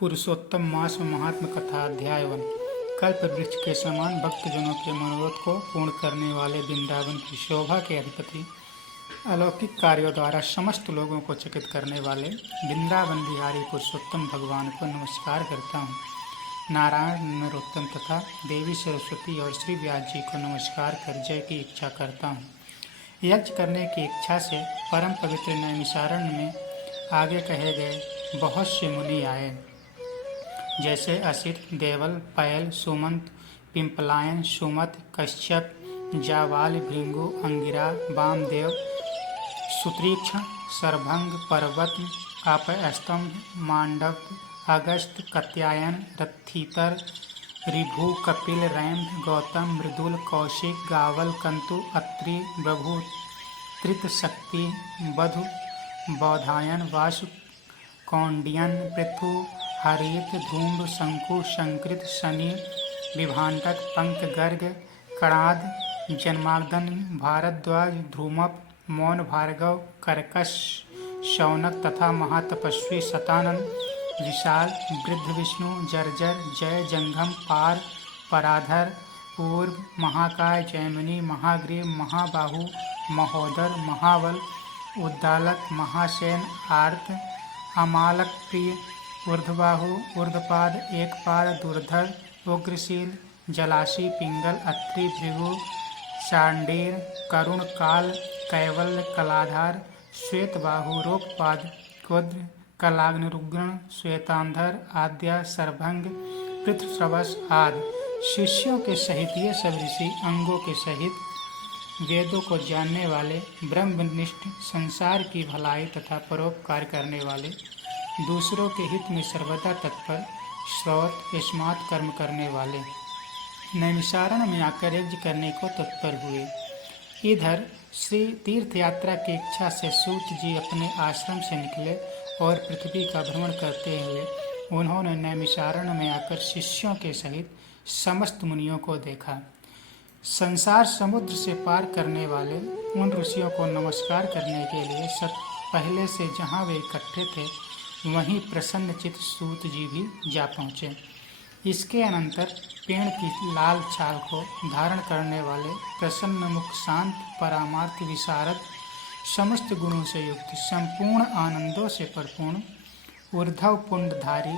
पुरुषोत्तम मास महात्म कथा अध्याय 1। कल्प वृक्ष के समान भक्तजनों के मनोरथ को पूर्ण करने वाले वृंदावन की शोभा के अधिपति, अलौकिक कार्यों द्वारा समस्त लोगों को चकित करने वाले वृंदावन बिहारी पुरुषोत्तम भगवान को नमस्कार करता हूँ। नारायण, नरोत्तम तथा देवी सरस्वती और श्री व्यास जी को नमस्कार कर जय की इच्छा करता हूँ। यज्ञ करने की इच्छा से परम पवित्र नैमिषारण्य में आगे कहे गए बहुत से मुनि आए, जैसे असित, देवल, पैल, सुमंत, पिंपलायन, सुमत, कश्यप, जावाल, भृंगु, अंगिरा, वामदेव, सुत्रीक्ष, सरभंग, पर्वत, आपस्तंभ, मांडव, अगस्त, कत्यायन, रथितर, ऋभु, कपिल, रैंभ, गौतम, मृदुल, कौशिक, गावल, कंतु, अत्रि, प्रभु, त्रितशक्ति, बधु, बौधायन, वासु, कौंडियन, पृथु, हरित, धूम्र, शंकु, संकृत, शनि, विभांटक, पंक, गर्ग, कणाद, जन्मार्दन, भारद्वाज, ध्रुमप, मौन, भार्गव, कर्कश, शौनक तथा महातपस्वी शतानन, विशाल, वृद्ध, विष्णु, जर्जर, जय, जंघम, पार, पराधर, पूर्व, महाकाय, जैमिनी, महाग्रीव, महाबाहु, महोदर, महाबल, उद्दालक, महासेन, आर्त, अमालक, प्रिय, ऊर्ध्वबाहु, ऊर्ध्वपाद, एकपाद, दुर्धर, उग्रशील, जलाशी, पिंगल, अत्रि, भृगु, शांडीर, करुण, काल, कैवल्य, कलाधार, श्वेतबाहु, रोगपाद, कुद्र, कलाग्निरुग्ण, श्वेतांधर, आद्या, सरभंग, पृथ्वश्रवस आदि। शिष्यों के सहित ये सब ऋषि अंगों के सहित वेदों को जानने वाले, ब्रह्मनिष्ठ, संसार की भलाई तथा परोपकार करने वाले, दूसरों के हित में सर्वदा तत्पर, श्रौत स्मार्त कर्म करने वाले नैमिषारण्य में आकर यज्ञ करने को तत्पर हुए। इधर श्री तीर्थ यात्रा की इच्छा से सूत जी अपने आश्रम से निकले और पृथ्वी का भ्रमण करते हुए उन्होंने नैमिषारण्य में आकर शिष्यों के सहित समस्त मुनियों को देखा। संसार समुद्र से पार करने वाले उन ऋषियों को नमस्कार करने के लिए पहले से जहाँ वे इकट्ठे थे वहीं प्रसन्नचित्त सूत जी भी जा पहुँचे। इसके अनंतर पेड़ की लाल छाल को धारण करने वाले प्रसन्न मुख, शांत, परामार्थ, विशारद, समस्त गुणों से युक्त, संपूर्ण आनंदों से परिपूर्ण, ऊर्ध्व पुंडधारी,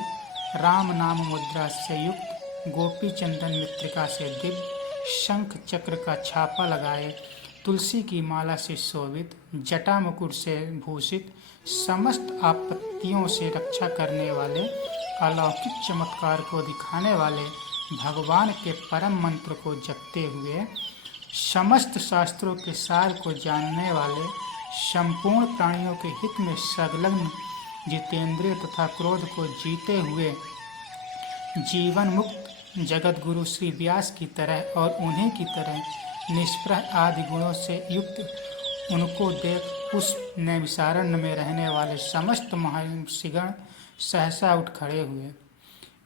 राम नाम मुद्रा से युक्त, गोपी चंदन मित्रिका से दिव्य, शंख चक्र का छापा लगाए, तुलसी की माला से शोभित, जटा मुकुट से भूषित, समस्त आपत्तियों से रक्षा करने वाले, अलौकिक चमत्कार को दिखाने वाले, भगवान के परम मंत्र को जपते हुए, समस्त शास्त्रों के सार को जानने वाले, संपूर्ण प्राणियों के हित में संलग्न, जितेंद्रिय तथा क्रोध को जीते हुए, जीवन मुक्त जगत गुरु श्री व्यास की तरह और उन्हीं की तरह निष्प्रह आदि गुणों से युक्त उनको देख उस नैमिषारण्य में रहने वाले समस्त महर्षिगण सहसा उठ खड़े हुए।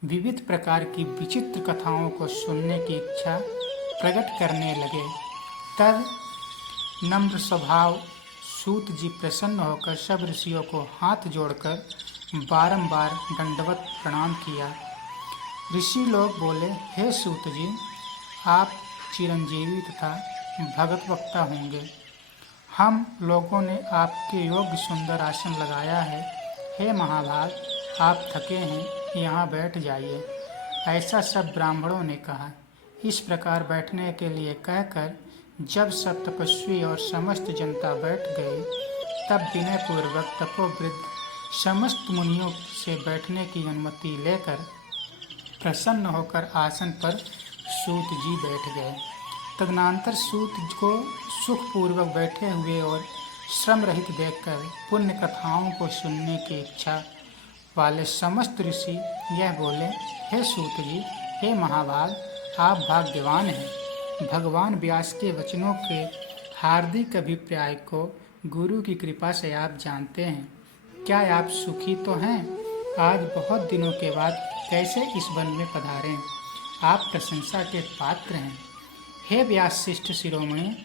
विविध प्रकार की विचित्र कथाओं को सुनने की इच्छा प्रकट करने लगे। तब नम्र स्वभाव सूत जी प्रसन्न होकर सब ऋषियों को हाथ जोड़कर बारंबार दंडवत प्रणाम किया। ऋषि लोग बोले, हे सूत जी, आप चिरंजीवी तथा भगत वक्ता होंगे। हम लोगों ने आपके योग्य सुंदर आसन लगाया है। हे महाभाग, आप थके हैं, यहाँ बैठ जाइए। ऐसा सब ब्राह्मणों ने कहा। इस प्रकार बैठने के लिए कहकर जब सब तपस्वी और समस्त जनता बैठ गए, तब विनयपूर्वक तपोवृद्ध समस्त मुनियों से बैठने की अनुमति लेकर प्रसन्न होकर आसन पर सूत जी बैठ गए। तदनंतर सूत को सुखपूर्वक बैठे हुए और श्रम रहित देखकर पुण्य कथाओं को सुनने की इच्छा वाले समस्त ऋषि यह बोले, हे सूत जी, हे महाभाग, आप भाग्यवान हैं। भगवान व्यास के वचनों के हार्दिक अभिप्राय को गुरु की कृपा से आप जानते हैं। क्या आप सुखी तो हैं? आज बहुत दिनों के बाद कैसे इस वन में पधारें? आप प्रशंसा के पात्र हैं। हे व्यासशिष्ट शिरोमणि,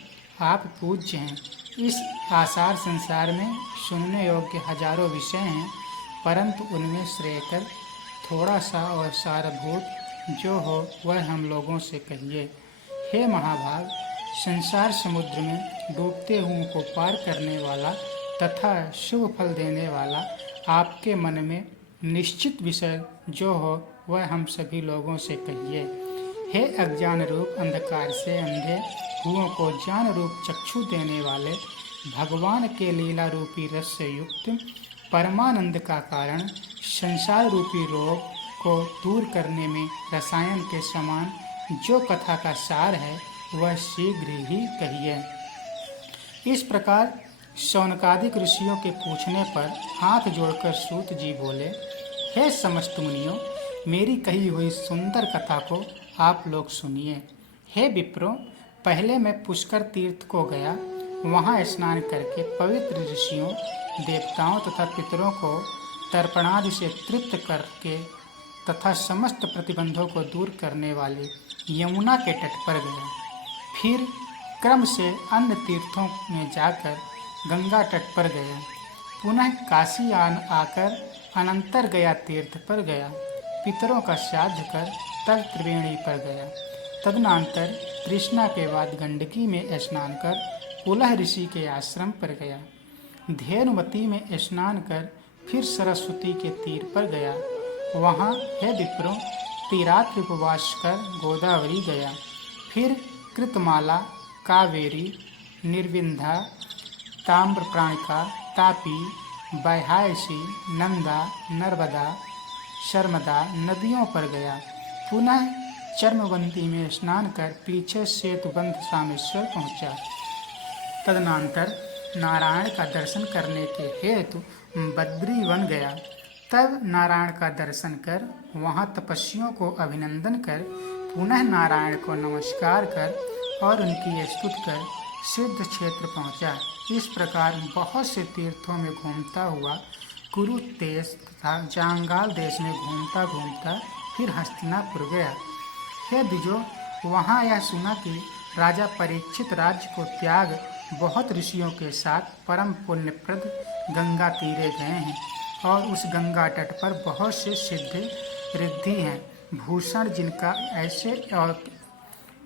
आप पूज्य हैं। इस आसार संसार में सुनने योग्य हजारों विषय हैं, परंतु उनमें श्रेयकर थोड़ा सा और सारभूत जो हो वह हम लोगों से कहिए। हे महाभाग, संसार समुद्र में डूबते हुओं को पार करने वाला तथा शुभ फल देने वाला आपके मन में निश्चित विषय जो हो वह हम सभी लोगों से कहिए। हे अज्ञान रूप अंधकार से अंधे हुओं को ज्ञान रूप चक्षु देने वाले, भगवान के लीला रूपी रस से युक्त परमानंद का कारण, संसार रूपी रोग को दूर करने में रसायन के समान जो कथा का सार है वह शीघ्र ही कहिए। इस प्रकार शौनकादिक ऋषियों के पूछने पर हाथ जोड़कर सूत जी बोले, हे समस्त मुनियों, मेरी कही हुई सुंदर कथा को आप लोग सुनिए। हे विप्रो, पहले मैं पुष्कर तीर्थ को गया। वहाँ स्नान करके पवित्र ऋषियों, देवताओं तथा पितरों को तर्पणादि से तृप्त करके तथा समस्त प्रतिबंधों को दूर करने वाली यमुना के तट पर गया। फिर क्रम से अन्य तीर्थों में जाकर गंगा तट पर गया। पुनः काशी आकर अनंतर गया तीर्थ पर गया। पितरों का श्राद्ध कर तब त्रिवेणी पर गया। तदनंतर कृष्णा के बाद गंडकी में स्नान कर पुलह ऋषि के आश्रम पर गया। धेनुमती में स्नान कर फिर सरस्वती के तीर पर गया। वहाँ हे विप्रो, तीरात्र उपवास कर गोदावरी गया। फिर कृतमाला, कावेरी, निर्विंधा, ताम्रप्राणिका, तापी, वैहायसी, नंदा, नर्मदा, शर्मदा नदियों पर गया। पुनः चर्मवंती में स्नान कर पीछे सेतुबंध रामेश्वर पहुँचा। तदनंतर नारायण का दर्शन करने के हेतु बद्री वन गया। तब नारायण का दर्शन कर वहाँ तपस्वियों को अभिनंदन कर पुनः नारायण को नमस्कार कर और उनकी स्तुति कर सिद्ध क्षेत्र पहुँचा। इस प्रकार बहुत से तीर्थों में घूमता हुआ कुरु देश तथा जांगाल देश में घूमता घूमता फिर हस्तिनापुर गया। हे द्विजो, वहाँ यह सुना कि राजा परीक्षित राज्य को त्याग बहुत ऋषियों के साथ परम पुण्यप्रद गंगा तीरे गए हैं और उस गंगा तट पर बहुत से सिद्ध रिद्धि हैं। भूषण जिनका ऐसे और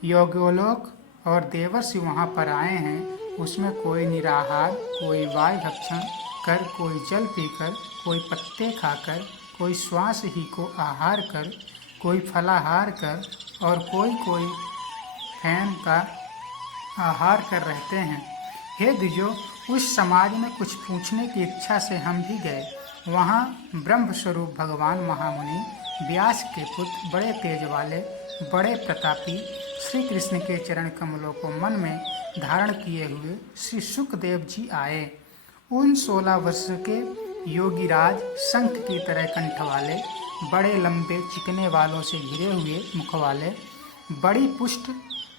योग्यलोक और देवर्षि वहाँ पर आए हैं, उसमें कोई निराहार, कोई वायु भक्षण कर, कोई जल पीकर, कोई पत्ते खाकर, कोई श्वास ही को आहार कर, कोई फलाहार कर और कोई फैन का आहार कर रहते हैं। हे द्विजो, उस समाज में कुछ पूछने की इच्छा से हम भी गए। वहाँ ब्रह्म स्वरूप भगवान महामुनि व्यास के पुत्र, बड़े तेज वाले, बड़े प्रतापी श्री कृष्ण के चरण कमलों को मन में धारण किए हुए श्री सुखदेव जी आए। उन 16 वर्ष के योगीराज शंख की तरह कंठ वाले, बड़े लंबे चिकने वालों से घिरे हुए मुख वाले, बड़ी पुष्ट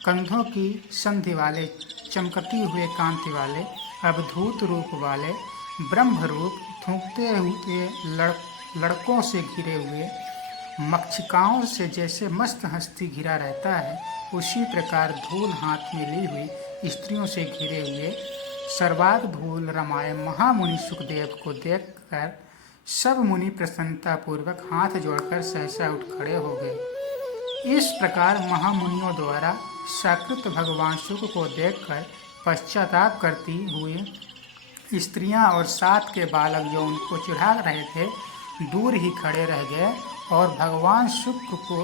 कंधों की संधि वाले, चमकती हुए कांति वाले, अवधूत रूप वाले, ब्रह्म रूप, थूकते हुए लड़कों से घिरे हुए, मक्षिकाओं से जैसे मस्त हस्ती घिरा रहता है, उसी प्रकार धूल हाथ में ली हुई स्त्रियों से घिरे हुए सर्वाग धूल रमाए महामुनि सुखदेव को देखकर सब मुनि प्रसन्नतापूर्वक हाथ जोड़कर सहसा उठ खड़े हो गए। इस प्रकार महामुनियों द्वारा सकृत भगवान शुक को देखकर पश्चाताप करती हुई स्त्रियां और साथ के बालक जो उनको चिढ़ा रहे थे दूर ही खड़े रह गए और भगवान शुक्र को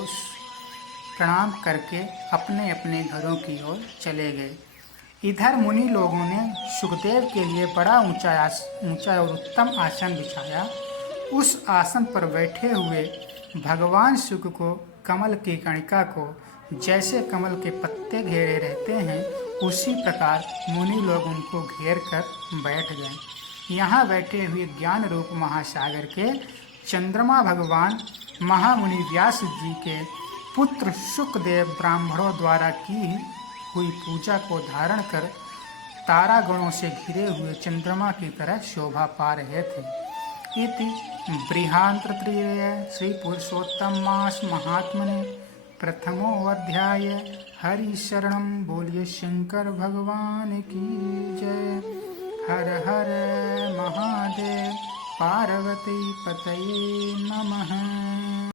प्रणाम करके अपने अपने घरों की ओर चले गए। इधर मुनि लोगों ने सुखदेव के लिए बड़ा ऊंचा और उत्तम आसन बिछाया। उस आसन पर बैठे हुए भगवान शुक को कमल की कणिका को जैसे कमल के पत्ते घेरे रहते हैं, उसी प्रकार मुनि लोग उनको घेर कर बैठ गए। यहाँ बैठे हुए ज्ञान रूप महासागर के चंद्रमा भगवान महामुनि व्यास जी के पुत्र शुकदेव ब्राह्मणों द्वारा की हुई पूजा को धारण कर तारागणों से घिरे हुए चंद्रमा की तरह शोभा पा रहे थे। इति बृहन्त्रत्रिय श्री पुरुषोत्तम मास महात्मने प्रथमो अध्याय। हरि शरणम बोलिए शंकर भगवान की जय। हर हर महादेव। पार्वती पतये नमः।